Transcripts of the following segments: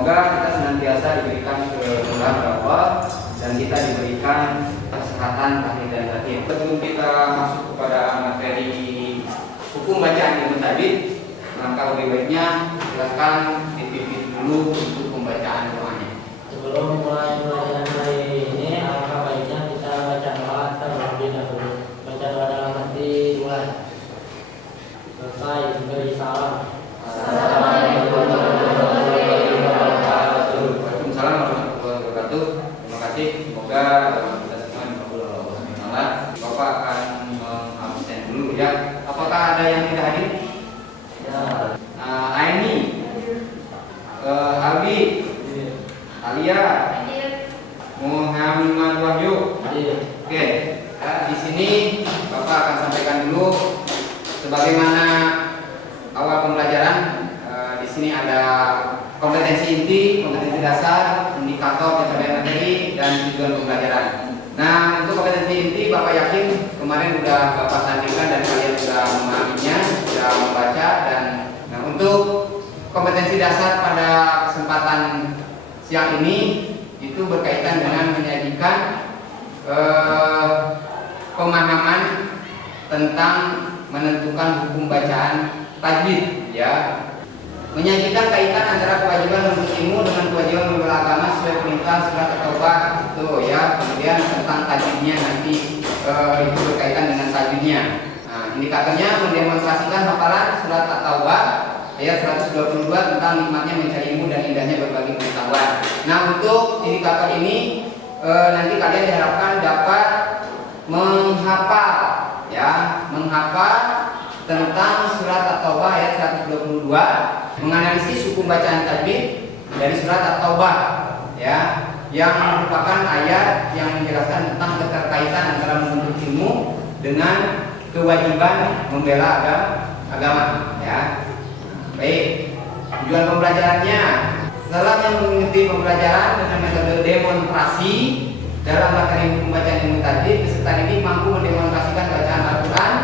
Semoga kita senantiasa diberikan kemudahan oleh Allah dan kita diberikan kesehatan lahir dan batin. Sebelum kita masuk kepada materi hukum bacaan ilmu tajwid, maka lebih baiknya silakan dipimpin dulu untuk pembacaan doanya. Sebelum mulai pelajaran ini, alangkah baiknya kita baca doa terlebih dahulu. Baca doa dalam hati mulai. Selesai beri salam. Assalamualaikum warahmatullahi wabarakatuh. Waalaikumsalam warahmatullahi wabarakatuh. Terima kasih. Semoga kita semua dikabul oleh Allah Subhanahu wa taala. Bapak akan mengabsen dulu ya. Apakah ada yang tidak hadir? Ya. Aini, Albi, Alia, Muhammad Wahyu. Oke, di sini Bapak akan sampaikan dulu sebagaimana awal pembelajaran. Di sini ada kompetensi inti, kompetensi dasar, indikator pencapaian materi, dan tujuan pembelajaran. Nah, untuk kompetensi inti Bapak yakin kemarin sudah Bapak sampaikan dan kalian sudah memahaminya, sudah membaca. Dan nah, untuk kompetensi dasar pada kesempatan siang ini itu berkaitan dengan menyajikan pemahaman tentang menentukan hukum bacaan tajwid, ya. Menyajikan kaitan antara kewajiban menuntut ilmu dengan kewajiban membela agama sesuai perintah surat At-Taubah itu, ya. Kemudian tentang tajwidnya nanti itu berkaitan dengan tajwidnya. Nah, indikatornya mendemonstrasikan hafalan surat At-Taubah ayat 122 tentang nikmatnya mencari ilmu dan indahnya berbagi pengetahuan. Nah, untuk indikator ini nanti kalian diharapkan dapat menghafal, ya, menghafal tentang surat At-Taubah ayat 122, menganalisis hukum bacaan tajwid dari surat At-Taubah, ya, yang merupakan ayat yang menjelaskan tentang keterkaitan antara menuntut ilmu dengan kewajiban membela agama, ya. Baik, tujuan pembelajarannya setelah yang mengikuti pembelajaran dengan metode demonstrasi dalam materi hukum bacaan ilmu tajwid, peserta didik mampu mendemonstrasikan bacaan Al-Quran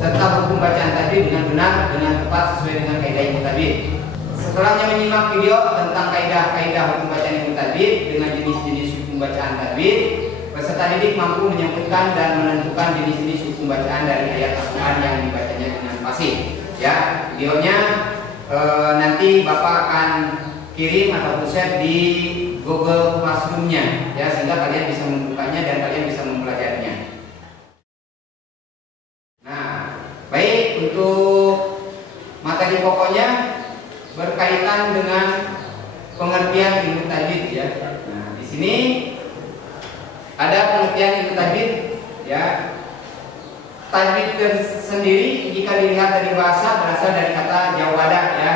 serta hukum bacaan tajwid dengan benar, dengan tepat sesuai dengan kaidah ilmu tajwid. Setelahnya menyimak video tentang kaidah-kaidah hukum bacaan ilmu tajwid dengan jenis-jenis hukum bacaan tajwid, peserta didik mampu menyebutkan dan menentukan jenis-jenis hukum bacaan dari ayat Al-Quran yang dibacanya dengan fasih. Ya, videonya nanti Bapak akan kirim atau share di Google Classroom-nya, ya, sehingga kalian bisa membukanya dan kalian bisa mempelajarinya. Nah, baik, untuk materi pokoknya berkaitan dengan pengertian ilmu tajwid, ya. Nah, di sini ada pengertian ilmu tajwid, ya. Tajwid sendiri jika dilihat dari bahasa berasal dari kata jawada, ya,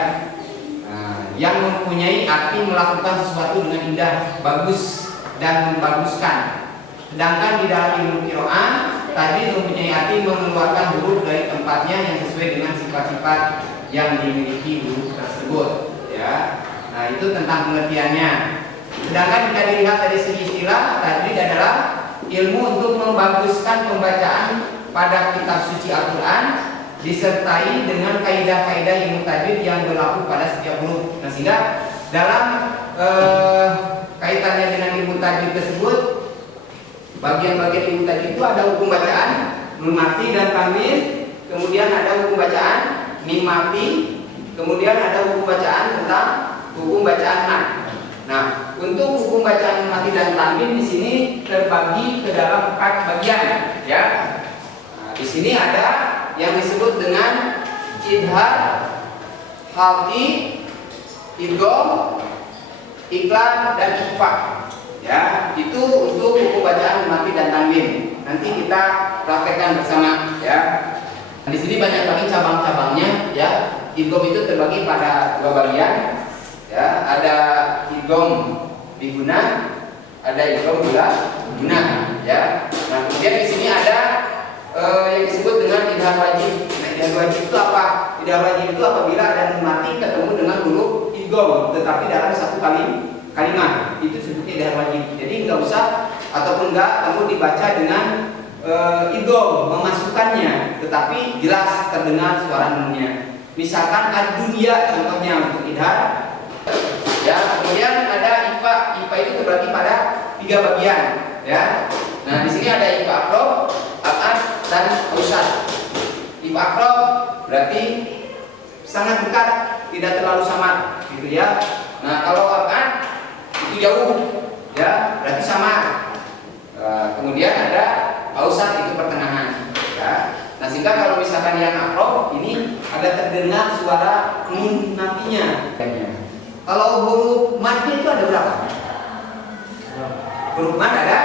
yang mempunyai arti melakukan sesuatu dengan indah, bagus, dan membaguskan. Sedangkan di dalam ilmu qiraah, tajwid mempunyai arti mengeluarkan huruf dari tempatnya yang sesuai dengan sifat-sifat yang dimiliki huruf tersebut, ya. Nah, itu tentang pengertiannya. Sedangkan jika dilihat dari segi istilah, tajwid adalah ilmu untuk membaguskan pembacaan pada kitab suci Al-Quran disertai dengan kaidah-kaidah ilmu tajwid yang berlaku pada setiap huruf. Nah, sehingga dalam kaitannya dengan ilmu tajwid tersebut, bagian-bagian ilmu tajwid itu ada hukum bacaan nun mati dan tanwin, kemudian ada hukum bacaan mim mati, kemudian ada hukum bacaan tentang hukum bacaan nad. Nah, untuk hukum bacaan nun mati dan tanwin di sini terbagi ke dalam 4 bagian, ya. Di sini ada yang disebut dengan idhar, halqi, idgham, iklan, dan ikhfa. Ya, itu untuk hukum bacaan mati dan tanwin. Nanti kita praktekkan bersama, ya. Di sini banyak lagi cabang-cabangnya, ya. Idgham itu terbagi pada 2 bagian, ya. Ada idgham biguna, ada idgham guna, ya. Nah, kemudian di sini ada yang disebut dengan idhar wajib. Nah, idhar wajib itu apa? Idhar wajib itu apabila ada nun mati ketemu dengan huruf idgham, tetapi dalam satu kalimat, itu disebutnya idhar wajib. Jadi nggak usah ataupun nggak kamu dibaca dengan idgham memasukkannya, tetapi jelas terdengar suara nunnya. Misalkan ad-dunya contohnya untuk idhar, ya. Kemudian itu terbagi pada 3 bagian, ya. Nah, di sini ada ifa akrob, abad, dan ausat. Ifa akrob berarti sangat dekat, tidak terlalu samar, gitu ya. Nah, kalau abad itu jauh, ya, berarti samar. Kemudian ada ausat, itu pertengahan, ya. Nah, sehingga kalau misalkan yang akrob ini ada terdengar suara nun nantinya. Kalau huruf mad itu ada berapa? Huruf mad ada?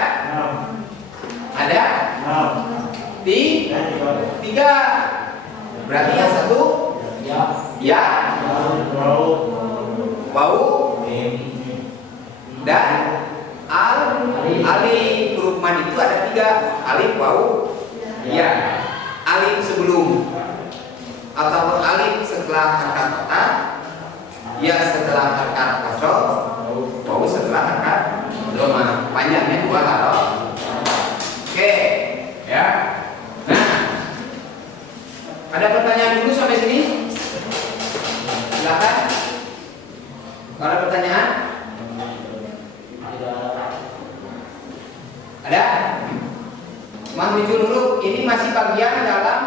Ada? Tiga. Berarti yang satu ya, wau, dan alif. Huruf mad itu ada 3, alif, wau, ya. Alif sebelum ataupun alif setelah harakat fathah, ya setelah harakat kasroh, wau setelah harakat dhamma. Panjangnya 2 huruf. Oke, ya. Nah, ada pertanyaan dulu sampai sini? Silakan. Kalau ada pertanyaan? Ada? Mohon jujur dulu, ini masih bagian dalam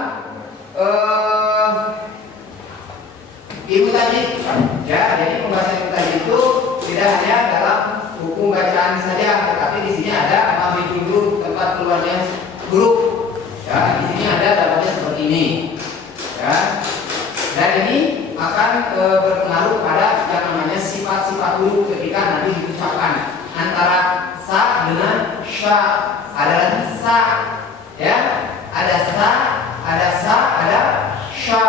ilmu tajwid. Ya, jadi pembahasan ilmu tajwid itu tidak hanya dalam hukum bacaan saja, tetapi di sini ada mahfuz huruf, tempat keluarnya huruf. Ya, di sini ada dalamnya seperti ini. Ya. Dan ini akan berpengaruh pada yang namanya sifat-sifat huruf ketika nanti diucapkan. Antara sa dengan sya, ada sa, ya, ada sa, ada sya.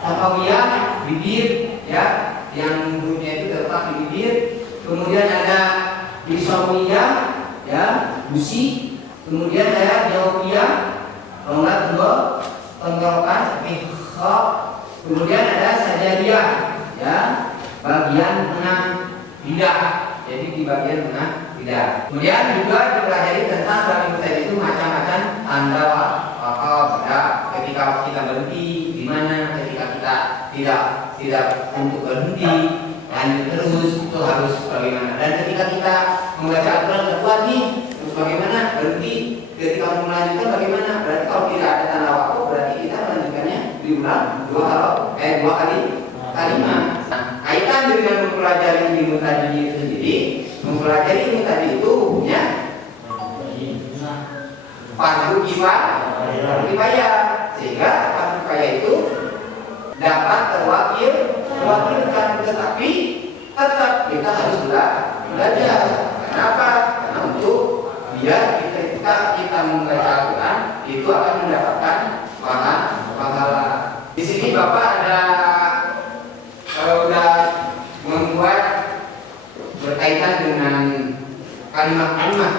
Safawiyah, bibir, ya, yang hurufnya itu terletak di bibir. Kemudian ada bisawiyah, ya, busi. Kemudian ada jawabiyah, longgar tenggorokan, kha. Kemudian ada sajadiyah, ya, bagian tengah lidah. Jadi di bagian tengah lidah. Kemudian juga dipelajari tentang dalam ilmu tajwid itu macam-macam tanda wakaf, pada ketika kita berhenti di mana, ketika kita tidak untuk berhenti, lanjut terus, itu harus bagaimana. Dan ketika kita membaca Al-Quran terkuat nih, terus bagaimana berhenti, ketika mau melanjutkan bagaimana. Berarti kalau tidak ada tanda wakaf, berarti kita melanjutkannya diulang 2 kali kalimat. Nah, kaitan dengan mempelajari ilmu tajwid itu sendiri, mempelajari ilmu tajwid itu hukumnya fardu kifayah, sehingga fardu kifayah itu dapat terwakilkan, tetapi tetap kita harus belajar. Kenapa? Karena untuk biar ketika kita membaca Al-Quran itu akan mendapatkan pahala. Di sini Bapak ada udah membuat berkaitan dengan kalimat-kalimat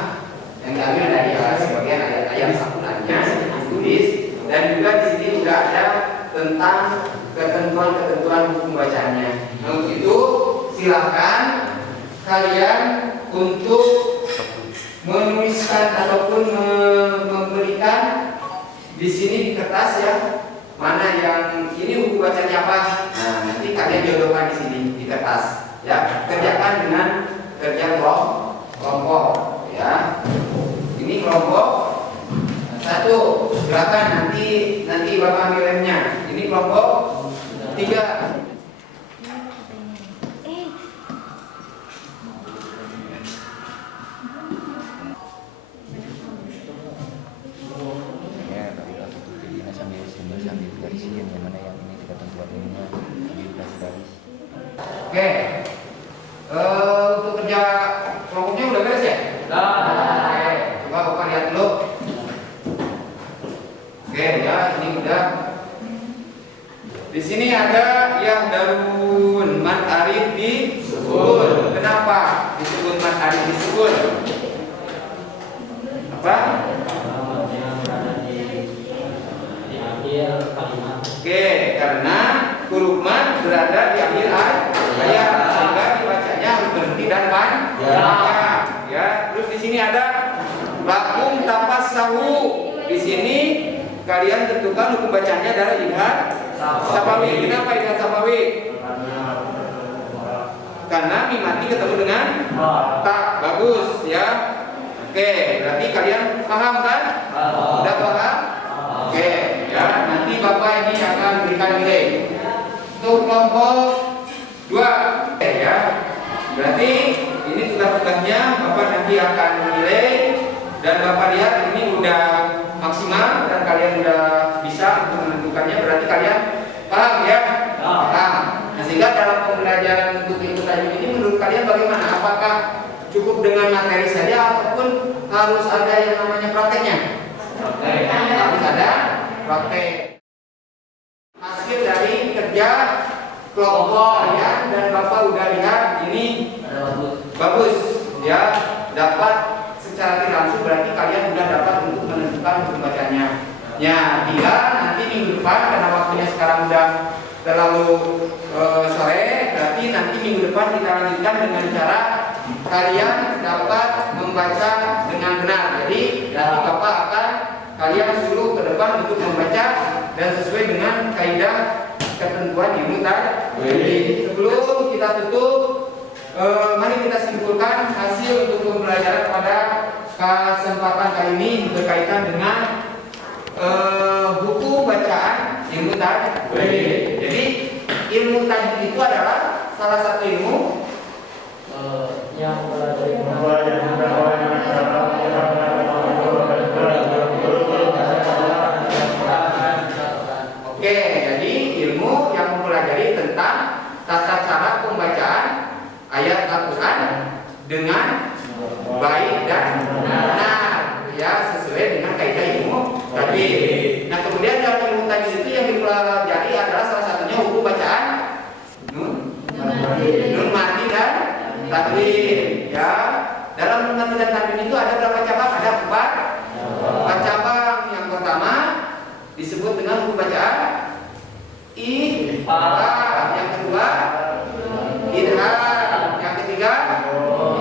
yang diambil dari sebagian ayat-ayat sambungannya ditulis, dan juga di sini sudah ada tentang ketentuan hukum bacanya. Nah, untuk itu silakan kalian untuk menuliskan ataupun memberikan di sini di kertas, ya, mana yang ini hukum bacanya apa. Nah, nanti kalian jodohkan di sini di kertas, ya. Kerjakan dengan kerja kelompok, ya. Ini kelompok 1, silakan nanti Bapak ambil lemnya. Ini kelompok 3. Oke, untuk kerja kelompoknya udah beres ya? Oke, coba Bapak lihat dulu. Oke, ya, ini udah. Di sini ada yang darun mat arif di sukun. Kenapa disebut mat arif di sukun? Apa? Oke, karena huruf mat berada di akhir ayat, sehingga dibacanya harus berhenti dan panjang. Ya, terus di sini ada lakum tapas sahu. Di sini kalian tentukan hukum bacanya adalah idhar sabawi. Kenapa idhar sabawi? karena mim mati ketemu dengan ta. Bagus ya. Oke, berarti kalian paham kan? Udah paham? Oke, ya. Nanti Bapak ini akan berikan nilai untuk kelompok 2. Oke, ya. Berarti ini tugas-tugasnya Bapak nanti akan menilai dan Bapak lihat ini udah maksimal dan kalian udah bisa untuk menentukannya. Berarti kalian paham ya? Paham. Nah, sehingga dalam pembelajaran untuk ilmu tajwid ini menurut kalian bagaimana? Apakah cukup dengan materi saja ataupun harus ada yang namanya prakteknya? Harus ada praktek. Hasil dari kerja kelompok kalian dan Bapak udah lihat ini bagus ya, dapat secara tidak langsung berarti kalian sudah dapat untuk menentukan hukum bacanya. Ya, tinggal nanti minggu depan karena waktunya sekarang udah terlalu sore, berarti nanti minggu depan kita lanjutkan dengan cara kalian dapat membaca dengan benar. Jadi nanti Bapak akan kalian suruh ke depan untuk membaca dan sesuai dengan kaidah ketentuan ilmu tajwid. Sebelum kita tutup, mari kita simpulkan hasil untuk pembelajaran pada kesempatan kali ini berkaitan dengan buku bacaan ilmu tajwid. Jadi ilmu tajwid itu adalah salah satu ilmu yang mempelajari Oke, jadi ilmu yang mempelajari tentang tata cara pembacaan ayat Al-Quran dengan baik dan benar, ya sesuai dengan kaidah ilmu tajwid. Nah, kemudian dalam ilmu tajwid itu yang dipelajari adalah salah satunya hukum bacaan nun mati dan tanwin. Ya, dalam nun mati dan tanwin itu ada berapa cabang? Ada 4 cabang. Yang pertama disebut dengan hukum bacaan ikhfa, yang kedua idgham, yang ketiga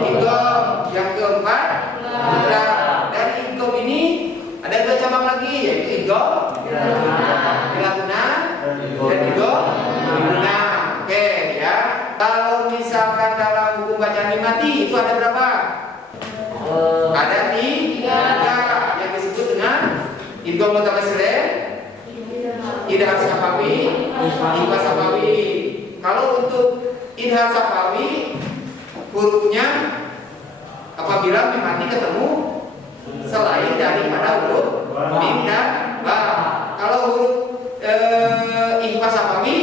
idgham, yang keempat idgham. Dari idgham ini ada 2 cabang lagi, yaitu idgham bila guna dan idgham guna. Oke ya. Kalau misalkan dalam hukum bacaan mati itu ada berapa? Ada 3 yang disebut dengan idgham mutawasil, idgham safawi, ikhfa safawi. Kalau untuk idgham safawi hurufnya apabila mim mati ketemu selain daripada huruf mim dan ba. Kalau huruf ikhfa safawi,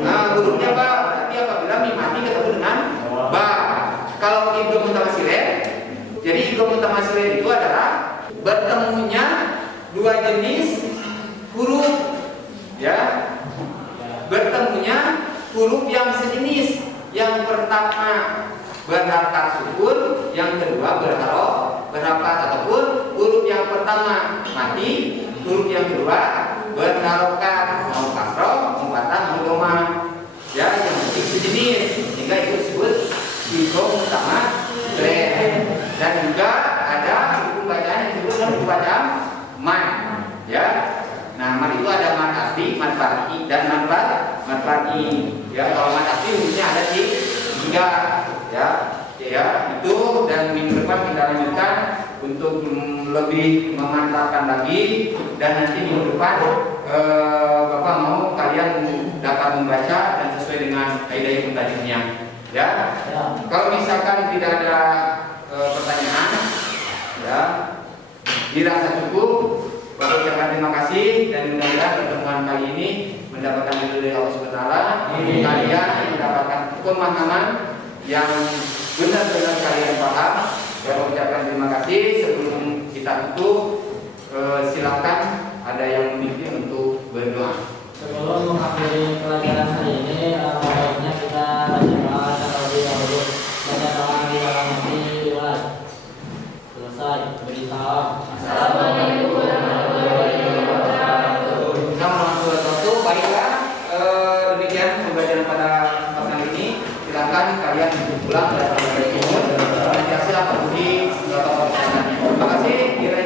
nah hurufnya ba, berarti apabila mim mati ketemu dengan ba. Kalau idgham mutawasil, jadi idgham mutawasil itu adalah bertemunya 2 jenis huruf, ya, bertemunya huruf yang sejenis. Yang pertama berharokat sukun, yang kedua berharokat ataupun huruf yang pertama mati, huruf yang kedua berharokat, mau kasroh, mau fathah, mau dhamma, ya, yang penting sejenis, sehingga itu disebut idgham mutawasil. Dan juga ada hukum bacaan yang disebut dengan hukum bacaan mad, ya. Nah, mad itu ada mad asli, mad far'i dan mad far'i. Ya, kalau mad asli umumnya ada di 3, ya. Ya, itu dan minggu depan kita lanjutkan untuk lebih memantapkan lagi, dan nanti minggu depan Bapak mau kalian dapat membaca dan sesuai dengan kaidah ilmu tajwidnya. Ya. Kalau misalkan tidak ada pertanyaan, ya, dirasa cukup, Bapak ucapkan terima kasih dan mudah-mudahan pertemuan kali ini mendapatkan ridho dari Allah Subhanahu wa taala. Kalian mendapatkan pemahaman yang benar-benar kalian paham. Bapak ucapkan terima kasih. Sebelum kita tutup, silakan ada yang memiliki untuk berdoa. Sebelum mengakhiri pelajaran hari ini, baiknya kita baca terlebih dahulu. Baca doa di dalam hati dimulai. Selesai. Beri salam. Assalamualaikum warahmatullahi wabarakatuh. Baiklah, demikian pembelajaran pada kesempatan ini. Silakan kalian pulang dan berjumpa. Terima kasih. Terima kasih.